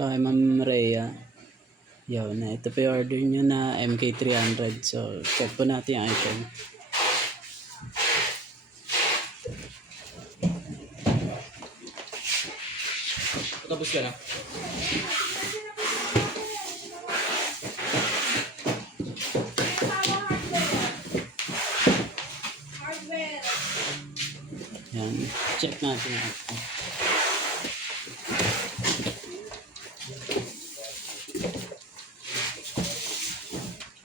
So, kay Ma'am Rhea. Yun, ito po yung order nyo na MK300. So, check po natin yung item. Tapos ka na. Yan, check natin yung item.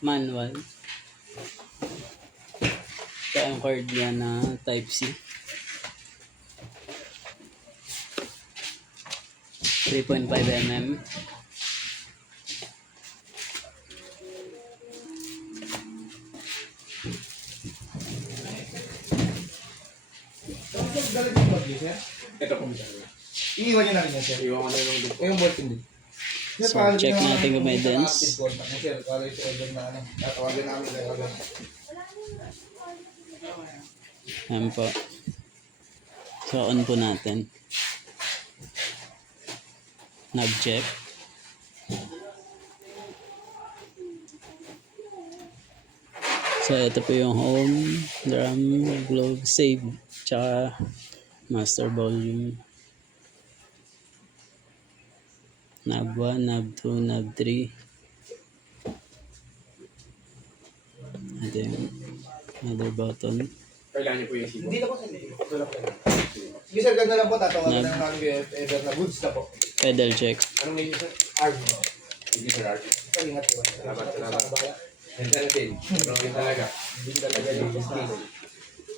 Manual. Ito ang cord yan na type C. 3.5 mm. Ito po. Iiwan niyo na rin yan, sir. Iwan ko na yung dito. Yung bolt hindi. So, check natin kung may dents. Sir, para yung order na ano. Tatawagan namin kayo agad. Ayan po. So, on po natin. Nag-check. So, ito po yung home, drum, globe, save, tsaka master volume. Knob 1, knob 2, knob 3. Ito yung other button. Kailangan niyo po yung sipon. Hindi na po, sir. Ito na po. Sige, sir, ganda lang po. Tatawagan na namin kayo. Ever na goods na po. Pedal check. Anong name niyo, sir? Arm. Sige, sir, Archie. Sir, ingat po. Salamat. Yan din. Pero yun talaga. Hindi talaga yung business.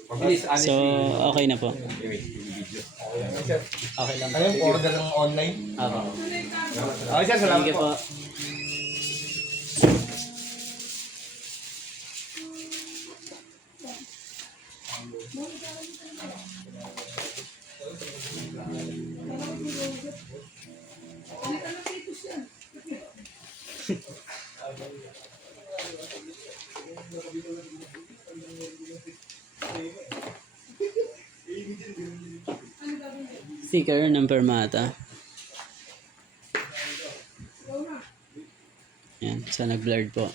Mabilis, So, honestly. okay na po. Anyway, yung video. Okay, sir. Okay lang. Ano yung order ng online? Ako. Okay, sir. Salamat Thank you po. po. Sticker ng Permata. Yan, sa nag-blurred po.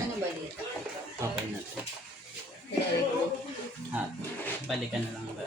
Ano ba dito? Okay na to. Balikan na lang ba?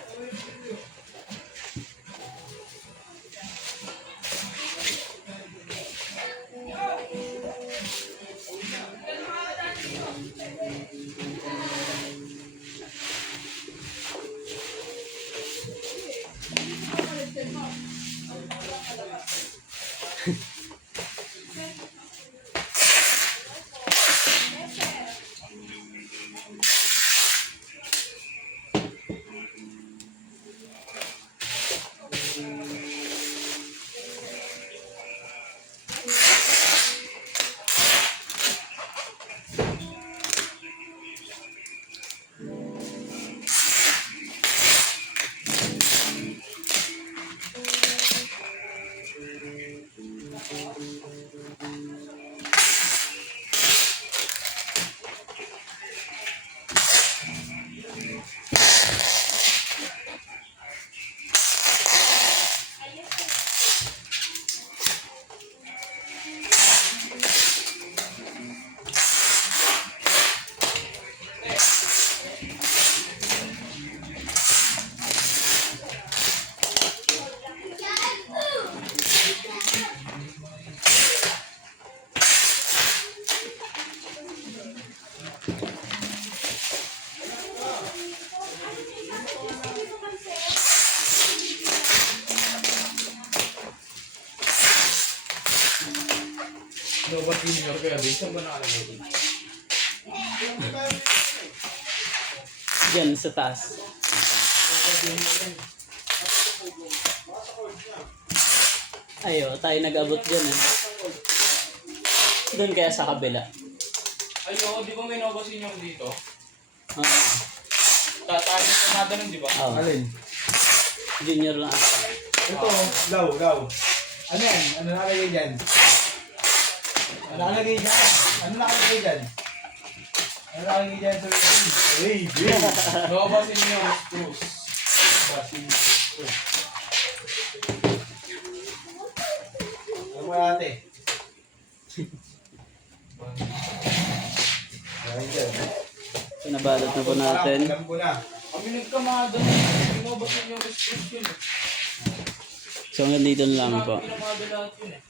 No, ba't junior kaya din? Saan ba nakalagay? Diyan sa taas. Ayo, tayo nag-abot dyan eh. Doon kaya sa kabila. Ay, oo, di ba may nabasin yung dito? Oo. Tatalo ko na ganun, di ba? Oh, Alin? junior lang ata. Ito, gaw. Ano yan? Ano nakalagay dyan? Ano nakalagay dyan? Ano nakalagay dyan? Ano nakalagay dyan sa written? Uy, Nova Senior Cruz. ano mo ate? Ayan dyan. So, nabalot na po natin. Alam ko na. Kami nagkamada. Nova Senior Cruz yun. So, hanggang dito na lang po. Pinamada lahat yun eh.